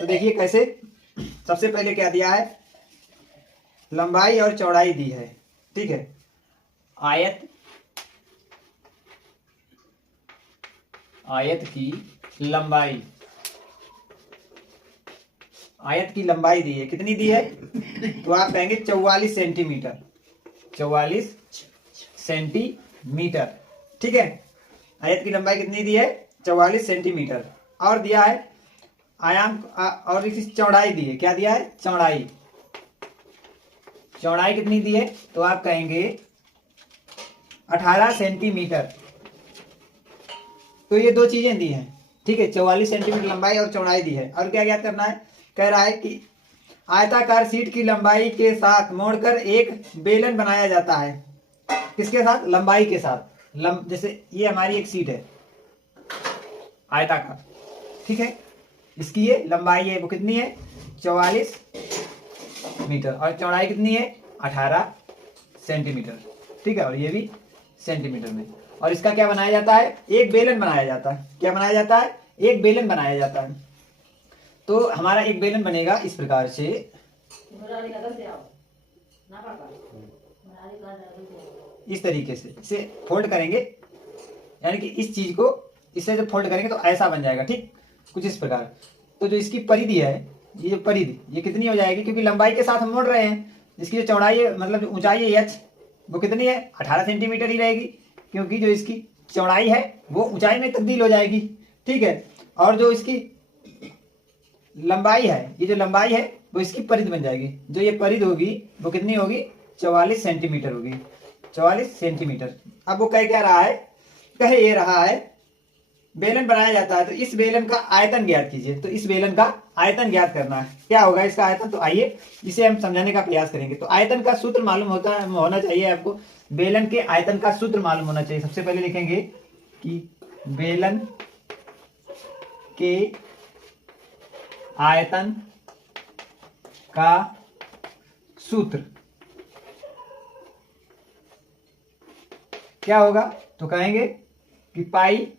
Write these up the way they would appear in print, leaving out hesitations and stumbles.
तो देखिए कैसे, सबसे पहले क्या दिया है, लंबाई और चौड़ाई दी है, ठीक है। आयत की लंबाई, आयत की लंबाई दी है, कितनी दी है, तो आप कहेंगे 44 सेंटीमीटर, 44 सेंटीमीटर, ठीक है। आयत की लंबाई कितनी दी है, 44 सेंटीमीटर। और दिया है आयाम, और इसकी चौड़ाई दी है, क्या दिया है, चौड़ाई, चौड़ाई कितनी दी है, तो आप कहेंगे 18 सेंटीमीटर। तो ये दो चीजें दी हैं, ठीक है, 44 सेंटीमीटर लंबाई और चौड़ाई दी है। और क्या ज्ञात करना है, कह रहा है कि आयताकार शीट की लंबाई के साथ मोड़कर एक बेलन बनाया जाता है। किसके साथ, लंबाई के साथ। जैसे ये हमारी एक शीट है आयताकार, ठीक है, इसकी ये लंबाई है, वो कितनी है, 44 मीटर, और चौड़ाई कितनी है, 18 सेंटीमीटर, ठीक है, और ये भी सेंटीमीटर में। और इसका क्या बनाया जाता है, एक बेलन बनाया जाता है। क्या बनाया जाता है, एक बेलन बनाया जाता है। तो हमारा एक बेलन बनेगा इस प्रकार से, इस तरीके से इसे फोल्ड करेंगे, यानी कि इस चीज को इससे जब फोल्ड करेंगे तो ऐसा बन जाएगा, ठीक, कुछ इस प्रकार। तो जो इसकी परिधि है, ये परिधि ये कितनी हो जाएगी, क्योंकि लंबाई के साथ हम मोड़ रहे हैं, इसकी जो चौड़ाई है, मतलब जो ऊंचाई है h, वो कितनी है, 18 सेंटीमीटर ही रहेगी, क्योंकि जो इसकी चौड़ाई है वो ऊंचाई में तब्दील हो जाएगी, ठीक है। और जो इसकी लंबाई है, ये जो लंबाई है वो इसकी परिधि बन जाएगी। जो ये परिधि होगी वो कितनी होगी, 44 सेंटीमीटर होगी, 44 सेंटीमीटर। अब वो कह क्या रहा है, कह ये रहा है बेलन बनाया जाता है, तो इस बेलन का आयतन ज्ञात कीजिए। तो इस बेलन का आयतन ज्ञात करना है, क्या होगा इसका आयतन, तो आइए इसे हम समझाने का प्रयास करेंगे। तो आयतन का सूत्र मालूम होना चाहिए आपको, बेलन के आयतन का सूत्र मालूम होना चाहिए। सबसे पहले लिखेंगे कि बेलन के आयतन का सूत्र क्या होगा, तो कहेंगे कि पाई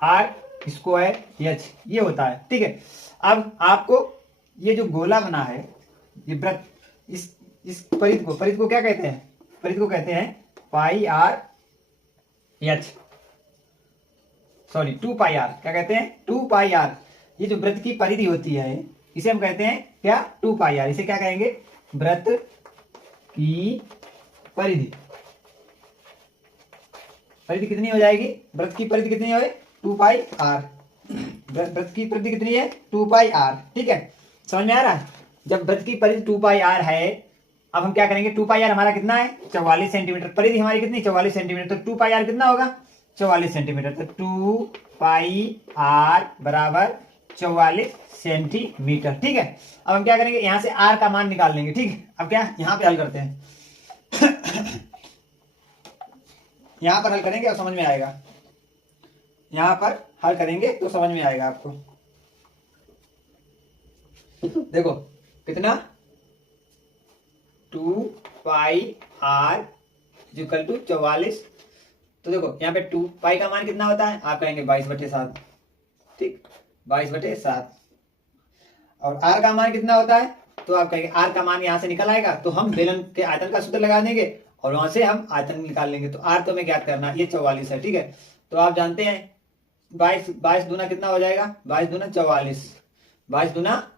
आर स्क्वायर एच, ये होता है, ठीक है। अब आपको ये जो गोला बना है, ये वृत्त, इस परिधि को क्या कहते हैं, परिधि को कहते हैं pi R H, sorry 2 pi R, क्या कहते हैं, 2 पाई आर। ये जो वृत्त की परिधि होती है इसे हम कहते हैं क्या, 2 पाई आर। इसे क्या कहेंगे, वृत्त की परिधि। परिधि कितनी हो जाएगी, वृत्त की परिधि कितनी हो, 2 पाई आर। वृत्त की परिधि कितनी है, 2 पाई आर, ठीक है, समझ में आ रहा है। जब वृत्त की परिधि 2 पाई आर है, अब हम क्या करेंगे, 2 पाई आर हमारा कितना है, 44 सेंटीमीटर, परिधि हमारी कितनी, 44 सेंटीमीटर, तो 2 पाई आर कितना होगा, 44 सेंटीमीटर। तो 2 पाई आर बराबर 44 सेंटीमीटर, ठीक है। अब हम क्या करेंगे, यहां से आर का मान निकाल लेंगे, ठीक है। अब क्या, यहां पे हल करते हैं यहां पर हल करेंगे और समझ में आएगा, यहां पर हल करेंगे तो समझ में आएगा आपको। देखो कितना, 2 पाई आर इक्वल टू 44। तो देखो यहाँ पे 2 पाई का मान कितना होता है, आप कहेंगे 22/7, ठीक, 22/7। और आर का मान कितना होता है, तो आप कहेंगे आर का मान यहां से निकल आएगा, तो हम बेलन के आयतन का सूत्र लगा देंगे और वहां से हम आयतन निकाल लेंगे। तो आर तो हमें ज्ञात करना, ये 44 है, ठीक है। तो आप जानते हैं 22 दूना कितना हो जाएगा, 22 दूना 44, 22 दूना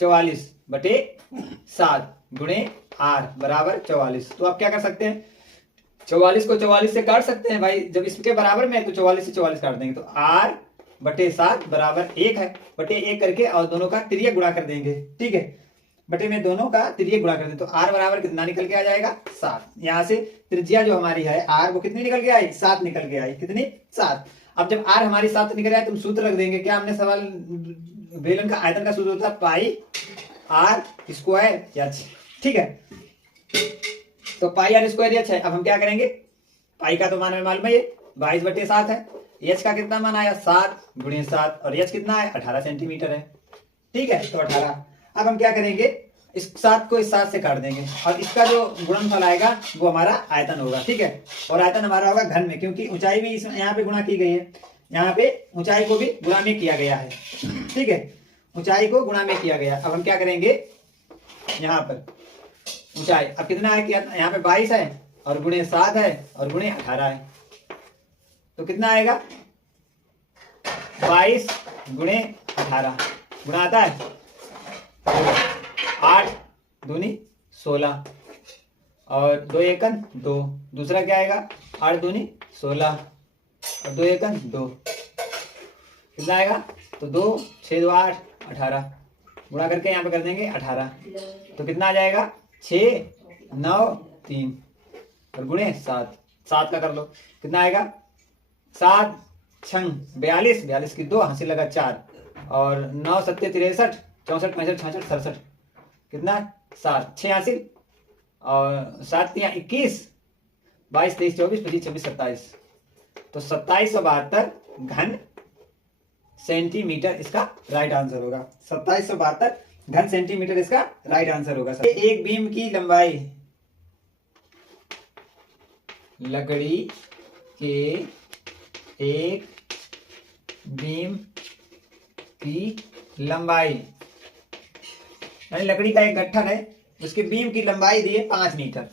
44/7 गुणे आर बराबर 44। तो आप क्या कर सकते हैं, 44 को 44 से काट सकते हैं भाई, जब इसके बराबर में है तो 44 से 44 काट देंगे, तो R/7 बराबर 1 है, बटे 1 करके और दोनों का तिर्यक गुणा कर देंगे, ठीक है, बटे में दोनों का तिर्यक गुणा कर दें, तो R बराबर कितना निकल के आ जाएगा, 7। यहाँ से त्रिज्या जो हमारी है R, वो कितनी निकल के आई, 7 निकल के आई, कितनी, 7। अब जब R हमारी 7 निकल आए, तुम सूत्र रख देंगे, क्या हमने सवाल, बेलन का आयतन का सूत्र होता है पाई आर स्क्वायर एच, ठीक है। तो पाई आर स्क्वायर एच है। अब हम क्या करेंगे, पाई का तो मान हमें मालूम है, ये 22/7 है, एच का कितना मान आया, 7 गुणे 7, और एच कितना है, 18 सेंटीमीटर है, ठीक है, तो 18। अब हम क्या करेंगे, इस 7 को इस 7 से काट देंगे और इसका जो गुणनफल आएगा वो हमारा आयतन होगा, ठीक है। और आयतन हमारा होगा घन में, क्योंकि ऊंचाई भी इसमें यहाँ पे गुणा की गई है, यहाँ पे ऊंचाई को भी गुणा में किया गया है, ठीक है। ऊंचाई को गुणा में किया गया। अब हम क्या करेंगे, यहाँ पर ऊंचाई अब कितना है, क्या यहाँ पे 22 है और गुणे 7 है और गुणे 18 है, तो कितना आएगा 22 गुणे 18 गुणा आता है 8 दूनी 16 और 2 एकन 2, दूसरा क्या आएगा 8 दूनी 16 और 2 एकन 2, कितना आएगा तो 2 6 2 8 18 गुणा करके यहाँ पे कर देंगे 18, तो कितना आ जाएगा 6 9 3 और गुणे 7, 7 का कर लो कितना आएगा 7 छंग 42, 42 की 2 हासिल लगा 4 और 9 7 63 64 65 66 67, कितना 7 6 हासिल और 7 3 21 22 23 24 25 26 27, तो 2772 घन सेंटीमीटर इसका राइट आंसर होगा। 2772 घन सेंटीमीटर इसका राइट आंसर होगा। एक बीम की लंबाई, लकड़ी के एक बीम की लंबाई, यानी लकड़ी का एक गट्ठर है, उसके बीम की लंबाई दी है 5 मीटर,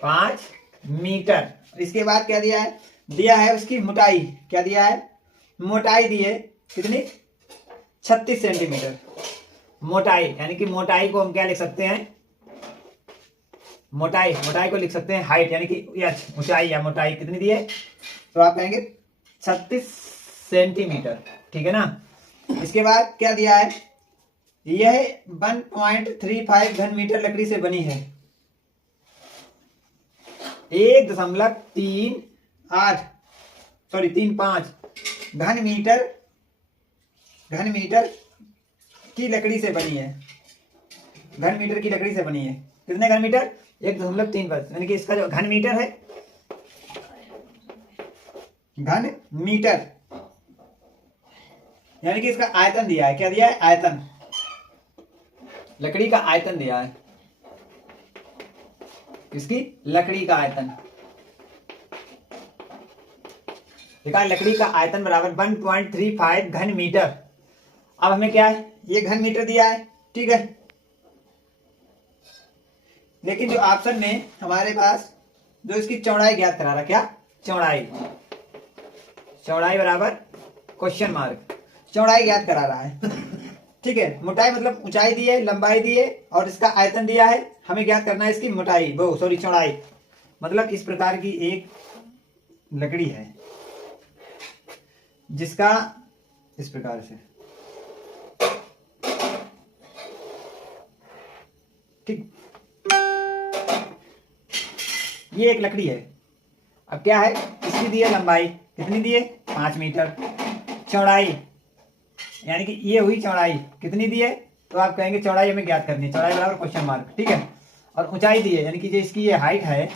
5 मीटर। इसके बाद क्या दिया है, दिया है उसकी मोटाई, क्या दिया है मोटाई दी है कितनी 36 सेंटीमीटर मोटाई, यानी कि मोटाई को हम क्या लिख सकते हैं, मोटाई को लिख सकते हैं हाइट, यानी कि ऊंचाई या मोटाई कितनी दी है, तो आप कहेंगे 36 सेंटीमीटर, ठीक है ना। इसके बाद क्या दिया है, यह 1.35 घन मीटर लकड़ी से बनी है, 1.35 घन मीटर की लकड़ी से बनी है, घन मीटर की लकड़ी से बनी है, कितने घन मीटर 1.35, यानी कि इसका जो घन मीटर है, घन मीटर यानी कि इसका आयतन दिया है, क्या दिया है आयतन, लकड़ी का आयतन दिया है, इसकी लकड़ी का आयतन देखा, लकड़ी का आयतन बराबर 1.35 घन मीटर। अब हमें क्या है, ये घन मीटर दिया है, ठीक है, लेकिन जो ऑप्शन में हमारे पास जो इसकी चौड़ाई ज्ञात करा रहा, क्या चौड़ाई बराबर क्वेश्चन मार्क, चौड़ाई ज्ञात करा रहा है, ठीक है। मोटाई मतलब ऊंचाई दी है, लंबाई दी है और इसका आयतन दिया है, हमें ज्ञात करना है इसकी मोटाई, चौड़ाई। मतलब इस प्रकार की एक लकड़ी है जिसका इस प्रकार से, ठीक, ये एक लकड़ी है। अब क्या है, इसकी दी है लंबाई, कितनी दी है 5 मीटर, चौड़ाई यानी कि ये हुई चौड़ाई कितनी दी है, तो आप कहेंगे चौड़ाई हमें ज्ञात करनी है, चौड़ाई बराबर क्वेश्चन मार्क, ठीक है। और ऊंचाई दी है, यानी कि जो इसकी ये हाइट है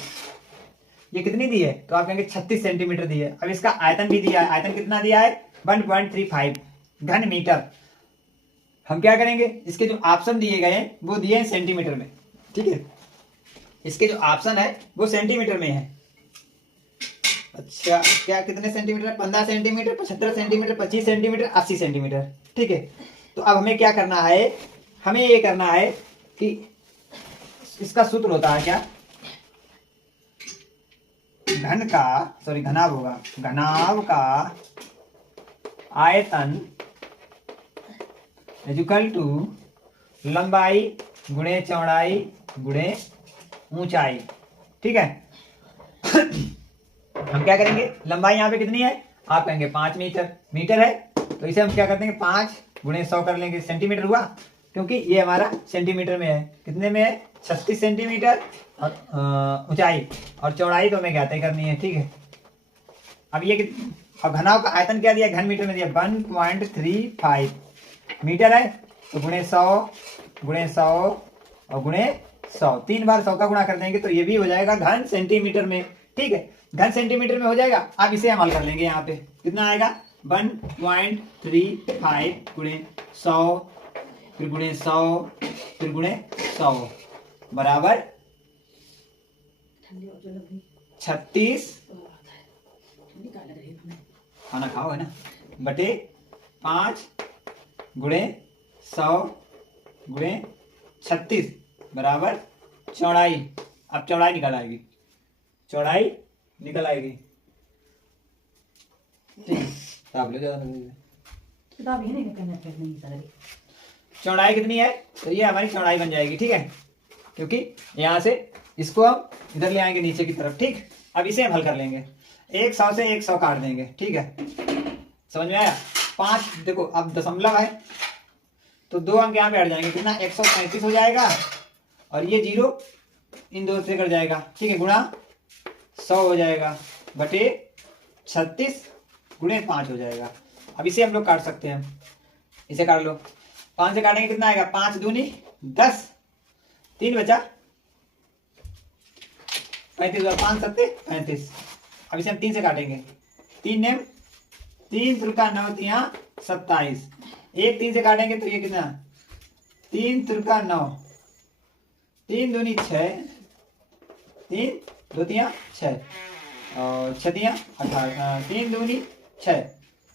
ये कितनी दी है, तो आप कहेंगे 36 सेंटीमीटर दी है। अब इसका आयतन भी दिया है, आयतन कितना दिया है 1.35 घन मीटर। हम क्या करेंगे, इसके जो ऑप्शन दिए गए हैं वो दिए हैं सेंटीमीटर में, ठीक है, इसके जो ऑप्शन है वो सेंटीमीटर में है। अच्छा क्या कितने centimetre, 15 centimetre, 75 centimetre, 25 centimetre, 80 centimetre, ठीक है। तो अब हमें क्या करना है, हमें ये करना है कि इसका सूत्र होता है क्या, घनाभ होगा, घनाभ का आयतन इक्वल टू लंबाई गुणे चौड़ाई गुणे ऊंचाई, ठीक है। हम क्या करेंगे, लंबाई यहाँ पे कितनी है, आप कहेंगे 5 मीटर है, तो इसे हम क्या कर देंगे 5 गुणे 100 कर लेंगे, सेंटीमीटर हुआ, क्योंकि ये हमारा सेंटीमीटर में है, कितने में है 36 सेंटीमीटर और ऊंचाई और चौड़ाई तो हमें ज्ञात करनी है, ठीक है। अब ये अब घनाभ का आयतन क्या दिया, घन मीटर में दिया 1.35 मीटर है, तो गुणे 100 और गुणे 100, 3 बार 100 का गुणा कर देंगे तो ये भी हो जाएगा घन सेंटीमीटर में, ठीक है, घन सेंटीमीटर में हो जाएगा। अब इसे हम हल कर लेंगे, यहाँ पे कितना आएगा 1.35 गुणे 100 फिर गुणे 100 फिर गुणे 100 बराबर 36, खाना खाओ है ना, बटे 5 गुणे 100 गुणे 36 बराबर चौड़ाई। अब चौड़ाई निकल आएगी, चौड़ाई निकल आएगी। किताब लो ज्यादा किताब ये नहीं करना नहीं सारी। चौड़ाई कितनी है, तो ये हमारी चौड़ाई बन जाएगी। ठीक है, क्योंकि यहाँ से इसको हम इधर ले आएंगे नीचे की तरफ। ठीक, अब इसे हम हल कर लेंगे। 100 से 100 काट देंगे। ठीक है, समझ में आया। 5 देखो अब दशमलव है तो 2 अंक यहाँ पे हट जाएंगे, कितना 135 हो जाएगा, और ये 0 इन दो से कट जाएगा। ठीक है, गुणा 100 हो जाएगा बटे 36 गुणे 5 हो जाएगा। अब इसे हम लोग काट सकते हैं, इसे काट लो। 5 से काटेंगे कितना आएगा, 5 दूनी 10, 3 बचा 35 और 5 सत्ते 35। अब इसे हम 3 से काटेंगे, 3 नेम 3 त्रिका 9 तिया 27। एक 3 से काटेंगे तो ये कितना 3 त्रिका 9, 3 दूनी 6, 3 दो तिया 6 और 6 तिया 18, 3 दूनी 6,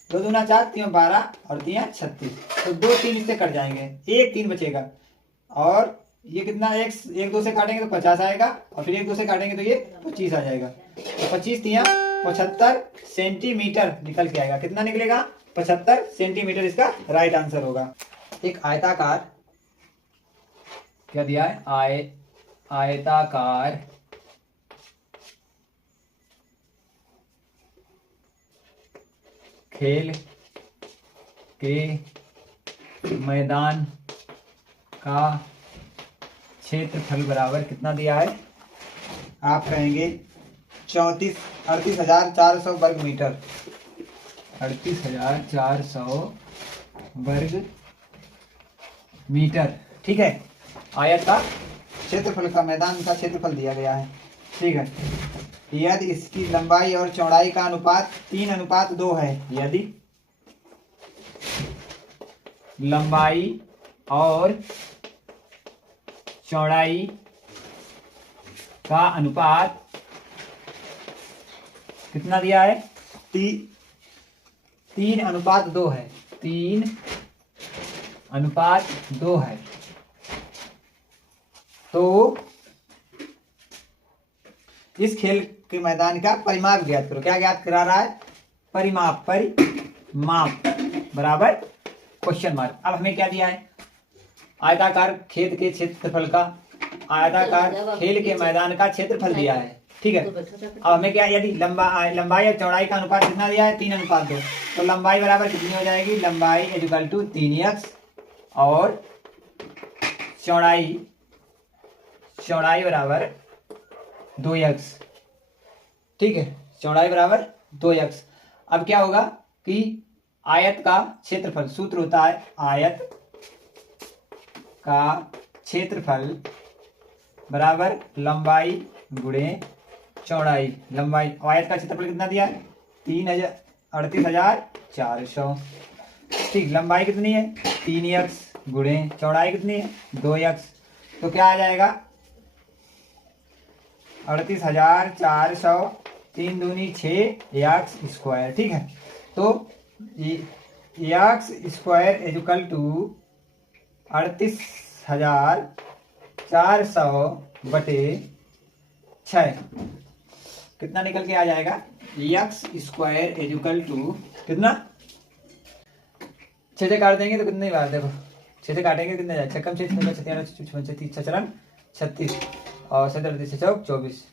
2 दूना 4, 3 12 और 3 36। तो 2 3 इससे कट जाएंगे, एक 3 बचेगा। और ये कितना 1 2 से काटेंगे तो 50 आएगा, और फिर 1 2 से काटेंगे तो ये 25 आ जाएगा। तो 25 तिया 75 सेंटीमीटर निकल के आएगा। कितना निकलेगा, 75 सेंटीमीटर इसका राइट आंसर होगा। एक आयताकार, क्या दिया है, आयताकार खेल के मैदान का क्षेत्रफल बराबर कितना दिया है, आप कहेंगे 38,400 वर्ग मीटर। 38,400 वर्ग मीटर। ठीक है, आयत का क्षेत्रफल का, मैदान का क्षेत्रफल दिया गया है। ठीक है, यदि इसकी लंबाई और चौड़ाई का अनुपात 3:2 है, यदि लंबाई और चौड़ाई का अनुपात कितना दिया है, 3:2 है, 3:2 है, तो इस खेल के मैदान का परिमाप ज्ञात करो। क्या ज्ञात करा रहा है, परिमाप, परिमाप बराबर क्वेश्चन मार्क। अब हमें क्या दिया है, आयताकार खेत के क्षेत्रफल का, आयताकार खेल के मैदान का क्षेत्रफल दिया है। ठीक है, अब हमें क्या, यदि लंबाई और चौड़ाई का अनुपात कितना दिया है, 3:2, तो लंबाई बराबर कितनी हो जाएगी, लंबाई इक्वल टू 3x और चौड़ाई बराबर 2x। ठीक है, चौड़ाई बराबर 2x। अब क्या होगा कि आयत का क्षेत्रफल, सूत्र होता है आयत का क्षेत्रफल बराबर लंबाई गुणे चौड़ाई। लंबाई, आयत का क्षेत्रफल कितना दिया है, 38,400। ठीक, लंबाई कितनी है 3x गुणे चौड़ाई कितनी है 2x, तो क्या आ जाएगा 38,400, 3 दूनी 6 x स्क्वायर। ठीक है, तो x स्क्वायर इक्वल टू 38,400 बटे 6 कितना निकल के आ जाएगा, x स्क्वायर इक्वल टू कितना, 6 से काट देंगे तो कितनी बार, देखो 6 से काटेंगे कितने जाए, 6 कम 6 36 और 37 चौक 24,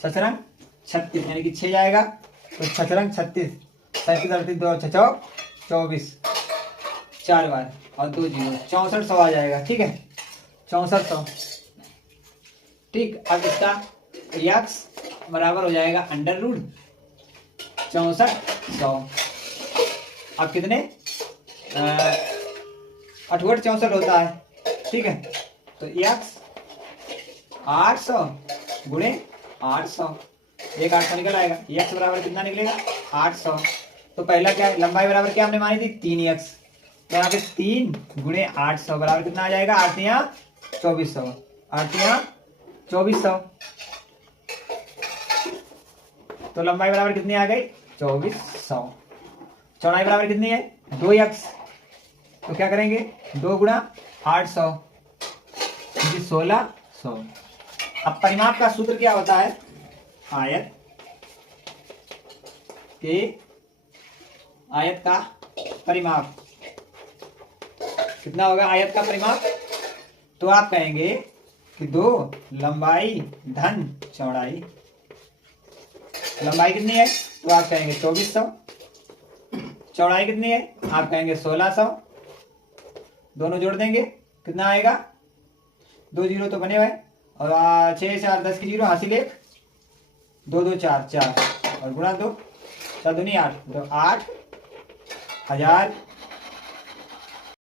6 36 यानी कि 6 जाएगा तो 6 36, 37 2 6 चौक 24, 4 बार और 2 0, 6400 आ जाएगा। ठीक है, 6400। ठीक, अब इसका x बराबर हो जाएगा √6400। अब कितने 8 64 होता है। ठीक है, तो x 800 गुणे 800, एक 800 निकल आएगा, x बराबर कितना निकलेगा 800। तो पहला क्या है, लंबाई बराबर क्या हमने मानी थी 3x, तो यहाँ पे 3 गुणे 800 बराबर कितना आ जाएगा, 8 या 2400, 8 या 2400। तो लंबाई बराबर कितनी आ गई 2400। चौड़ाई बराबर कितनी है 2x, तो क्या करेंगे 2 गुणा 800 1600। अब परिमाप का सूत्र क्या होता है, आयत का परिमाप कितना होगा, आयत का परिमाप। तो आप कहेंगे कि 2 लंबाई धन चौड़ाई, लंबाई कितनी है तो आप कहेंगे 2400, चौड़ाई कितनी है आप कहेंगे 1600, दोनों जोड़ देंगे कितना आएगा, 2 जीरो तो बने हुए और 6 4 10 की जीरो हासिल 1, 2 2 4 4 और गुणा 2 4 दूनी 8, तो 8,000